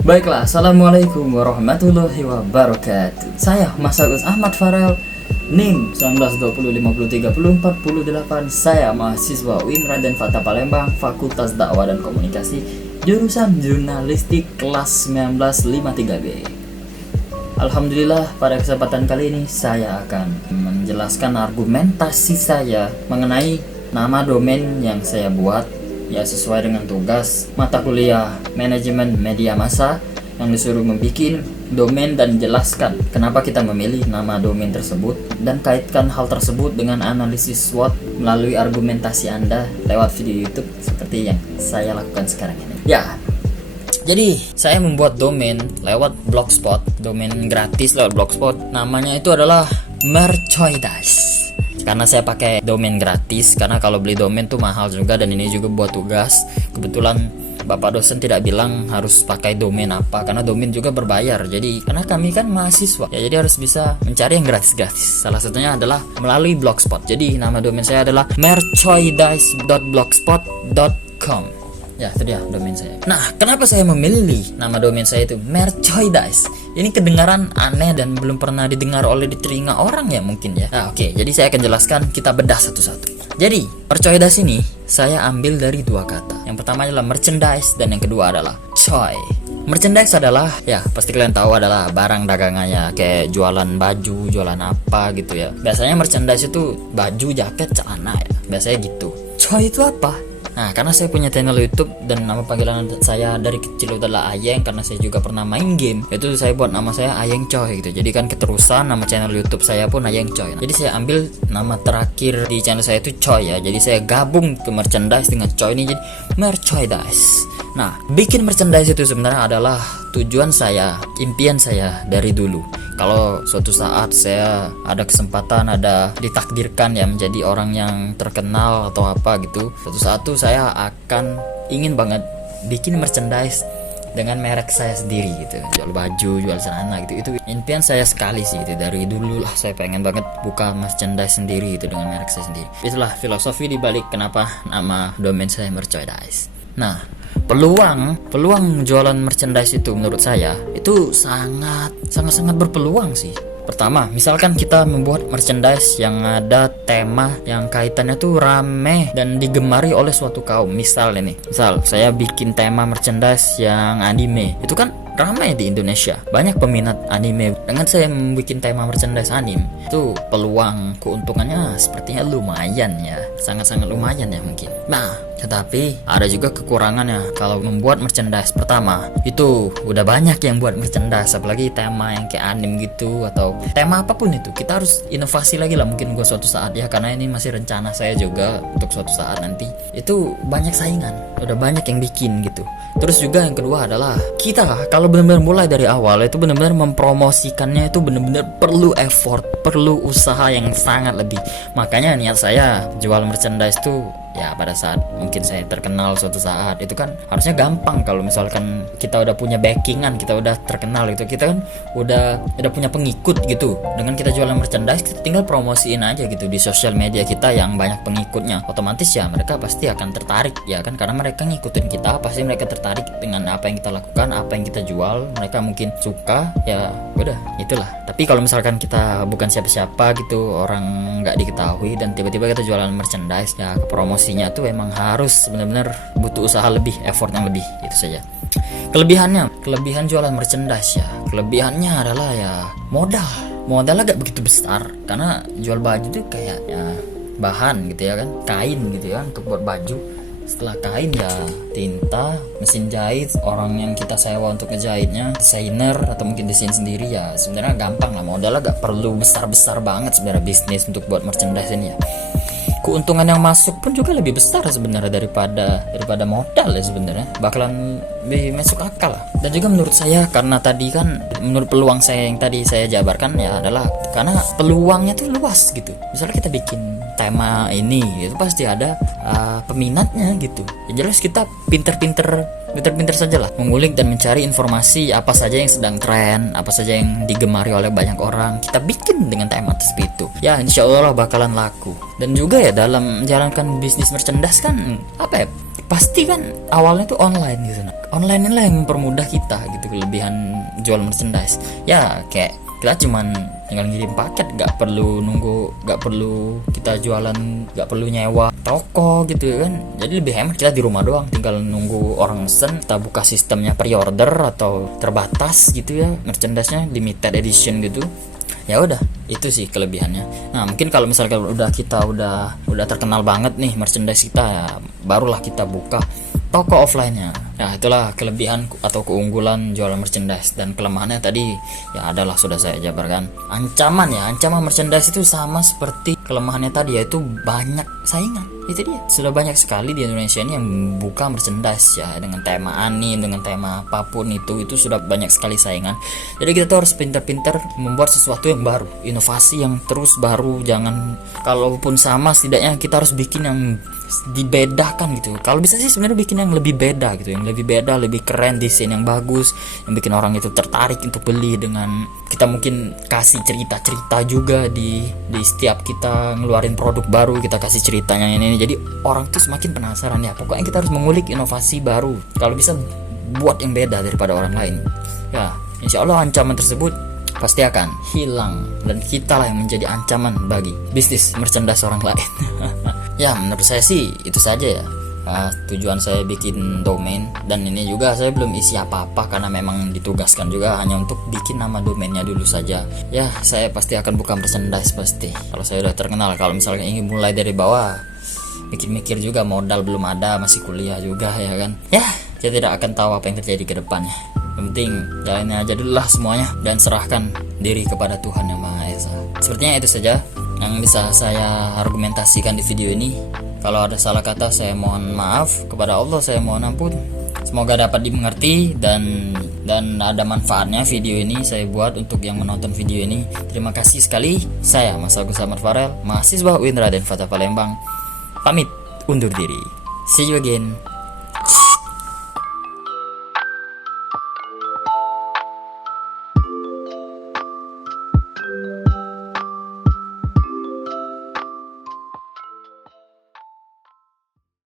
Baiklah, Assalamualaikum warahmatullahi wabarakatuh. Saya Mas Agus Ahmad Farel, NIM 1920503048. Saya mahasiswa UIN Raden Fatah Palembang, Fakultas Dakwah dan Komunikasi, jurusan Jurnalistik kelas 1953B. Alhamdulillah, pada kesempatan kali ini saya akan menjelaskan argumentasi saya mengenai nama domain yang saya buat, ya sesuai dengan tugas mata kuliah manajemen media massa yang disuruh membuat domain dan jelaskan kenapa kita memilih nama domain tersebut, dan kaitkan hal tersebut dengan analisis SWOT melalui argumentasi Anda lewat video YouTube seperti yang saya lakukan sekarang ini. Ya, jadi saya membuat domain lewat Blogspot, domain gratis lewat Blogspot. Namanya itu adalah Merchandise. Karena saya pakai domain gratis, karena kalau beli domain tuh mahal juga, dan ini juga buat tugas. Kebetulan Bapak dosen tidak bilang harus pakai domain apa, karena domain juga berbayar. Jadi karena kami kan mahasiswa, ya jadi harus bisa mencari yang gratis-gratis. Salah satunya adalah melalui Blogspot. Jadi nama domain saya adalah merchandise.blogspot.com. Ya, itu dia domain saya. Nah, kenapa saya memilih nama domain saya itu Merchandise? Ini kedengaran aneh dan belum pernah didengar oleh di telinga orang ya mungkin ya. Nah, oke. Jadi saya akan jelaskan, kita bedah satu-satu. Jadi, Merchandise ini saya ambil dari dua kata. Yang pertama adalah merchandise dan yang kedua adalah coy. Merchandise adalah, ya pasti kalian tahu, adalah barang dagangannya, kayak jualan baju, jualan apa gitu ya. Biasanya merchandise itu baju, jaket, celana ya. Biasanya gitu. Coy itu apa? Nah, karena saya punya channel YouTube dan nama panggilan saya dari kecil adalah Ayeng, karena saya juga pernah main game, itu saya buat nama saya Ayeng Coy gitu. Jadi kan keterusan nama channel YouTube saya pun Ayeng Coy. Jadi saya ambil nama terakhir di channel saya itu Coy ya. Jadi saya gabung ke merchandise dengan Coy ini, jadi Merchandise. Nah, bikin merchandise itu sebenarnya adalah tujuan saya, impian saya dari dulu. Kalau suatu saat saya ada kesempatan, ada ditakdirkan ya menjadi orang yang terkenal atau apa gitu, suatu saat tuh saya akan ingin banget bikin merchandise dengan merek saya sendiri gitu, jual baju, jual celana gitu. Itu impian saya sekali sih gitu. Dari dulu lah saya pengen banget buka merchandise sendiri gitu dengan merek saya sendiri. Itulah filosofi dibalik kenapa nama domain saya Merchandise. Nah, peluang jualan merchandise itu menurut saya itu sangat berpeluang sih. Pertama, misalkan kita membuat merchandise yang ada tema yang kaitannya tuh rame dan digemari oleh suatu kaum. Misal saya bikin tema merchandise yang anime, itu kan ramai di Indonesia, banyak peminat anime. Dengan saya membuat tema merchandise anime, itu peluang keuntungannya sepertinya lumayan ya, sangat lumayan ya mungkin. Nah, tetapi ada juga kekurangannya kalau membuat merchandise. Pertama, itu udah banyak yang buat merchandise, apalagi tema yang kayak anime gitu atau tema apapun itu. Kita harus inovasi lagi lah mungkin gua suatu saat ya, karena ini masih rencana saya juga untuk suatu saat nanti. Itu banyak saingan, udah banyak yang bikin gitu. Terus juga yang kedua adalah kita kalau benar-benar mulai dari awal itu benar-benar mempromosikannya itu benar-benar perlu effort, perlu usaha yang sangat lebih. Makanya niat saya jual merchandise tuh ya pada saat mungkin saya terkenal suatu saat, itu kan harusnya gampang. Kalau misalkan kita udah punya backingan, kita udah terkenal gitu, kita kan udah punya pengikut gitu. Dengan kita jualan merchandise, kita tinggal promosiin aja gitu di sosial media kita yang banyak pengikutnya. Otomatis ya mereka pasti akan tertarik ya kan, karena mereka ngikutin kita, pasti mereka tertarik dengan apa yang kita lakukan, apa yang kita jual. Mereka mungkin suka, ya udah itulah. Tapi kalau misalkan kita bukan siapa-siapa gitu, orang nggak diketahui, dan tiba-tiba kita jualan merchandise, ya promosinya tuh emang harus benar-benar butuh usaha lebih, effort yang lebih, itu saja. Kelebihan jualan merchandise ya, kelebihannya adalah ya modal agak begitu besar, karena jual baju tuh kayak ya bahan gitu ya kan, kain gitu ya untuk buat baju. Setelah kain ya tinta, mesin jahit, orang yang kita sewa untuk ngejahitnya, desainer atau mungkin desain sendiri. Ya sebenarnya gampang lah, modalnya gak perlu besar-besar banget sebenarnya bisnis untuk buat merchandise ini ya. Keuntungan yang masuk pun juga lebih besar sebenarnya daripada modal ya, sebenarnya bakalan lebih masuk akal lah. Dan juga menurut saya, karena tadi kan menurut peluang saya yang tadi saya jabarkan ya, adalah karena peluangnya tuh luas gitu. Misalnya kita bikin tema ini, itu pasti ada peminatnya gitu. Ya jelas kita pinter-pinter saja lah mengulik dan mencari informasi apa saja yang sedang tren, apa saja yang digemari oleh banyak orang, kita bikin dengan tema seperti itu. Ya insya Allah bakalan laku. Dan juga ya dalam menjalankan bisnis merchandise kan apa ya, pasti kan awalnya tuh online gitu. Nah, online inilah yang mempermudah kita gitu, kelebihan jual merchandise. Ya kayak kita cuman tinggal ngirim paket, nggak perlu nunggu, nggak perlu kita jualan, nggak perlu nyewa toko gitu kan. Jadi lebih hemat, kita di rumah doang, tinggal nunggu orang mesen, kita buka sistemnya pre-order atau terbatas gitu ya, merchandise-nya limited edition gitu. Ya udah, itu sih kelebihannya. Nah mungkin kalau misalkan kita udah terkenal banget nih merchandise kita, ya barulah kita buka toko offline-nya. Nah itulah kelebihan atau keunggulan jualan merchandise. Dan kelemahannya tadi ya adalah sudah saya jabarkan. Ancaman merchandise itu sama seperti kelemahannya tadi, yaitu banyak saingan. Itu dia, sudah banyak sekali di Indonesia ini yang buka merchandise ya, dengan tema anime, dengan tema apapun itu sudah banyak sekali saingan. Jadi kita tuh harus pintar-pintar membuat sesuatu yang baru, inovasi yang terus baru. Jangan, kalaupun sama, setidaknya kita harus bikin yang dibedakan gitu. Kalau bisa sih sebenarnya bikin yang lebih beda gitu, yang lebih beda, lebih keren, desain yang bagus, yang bikin orang itu tertarik untuk beli. Dengan kita mungkin kasih cerita-cerita juga di setiap kita ngeluarin produk baru, kita kasih ceritanya ini, jadi orang tuh semakin penasaran ya. Pokoknya kita harus mengulik inovasi baru, kalau bisa buat yang beda daripada orang lain ya. Insya Allah ancaman tersebut pasti akan hilang, dan kita lah yang menjadi ancaman bagi bisnis merchandise orang lain. Ya menurut saya sih itu saja ya. Tujuan saya bikin domain, dan ini juga saya belum isi apa-apa karena memang ditugaskan juga hanya untuk bikin nama domainnya dulu saja. Ya saya pasti akan buka merchandise pasti kalau saya udah terkenal. Kalau misalnya ingin mulai dari bawah, mikir-mikir juga, modal belum ada, masih kuliah juga ya kan. Ya saya tidak akan tahu apa yang terjadi ke depannya. Yang penting jalanin aja dulu lah semuanya, dan serahkan diri kepada Tuhan Yang Maha Esa. Sepertinya itu saja yang bisa saya argumentasikan di video ini. Kalau ada salah kata saya mohon maaf, kepada Allah saya mohon ampun. Semoga dapat dimengerti dan ada manfaatnya video ini saya buat untuk yang menonton video ini. Terima kasih sekali. Saya Mas Agus Ahmad Farel, mahasiswa UIN Raden Fatah Palembang, pamit undur diri. See you again.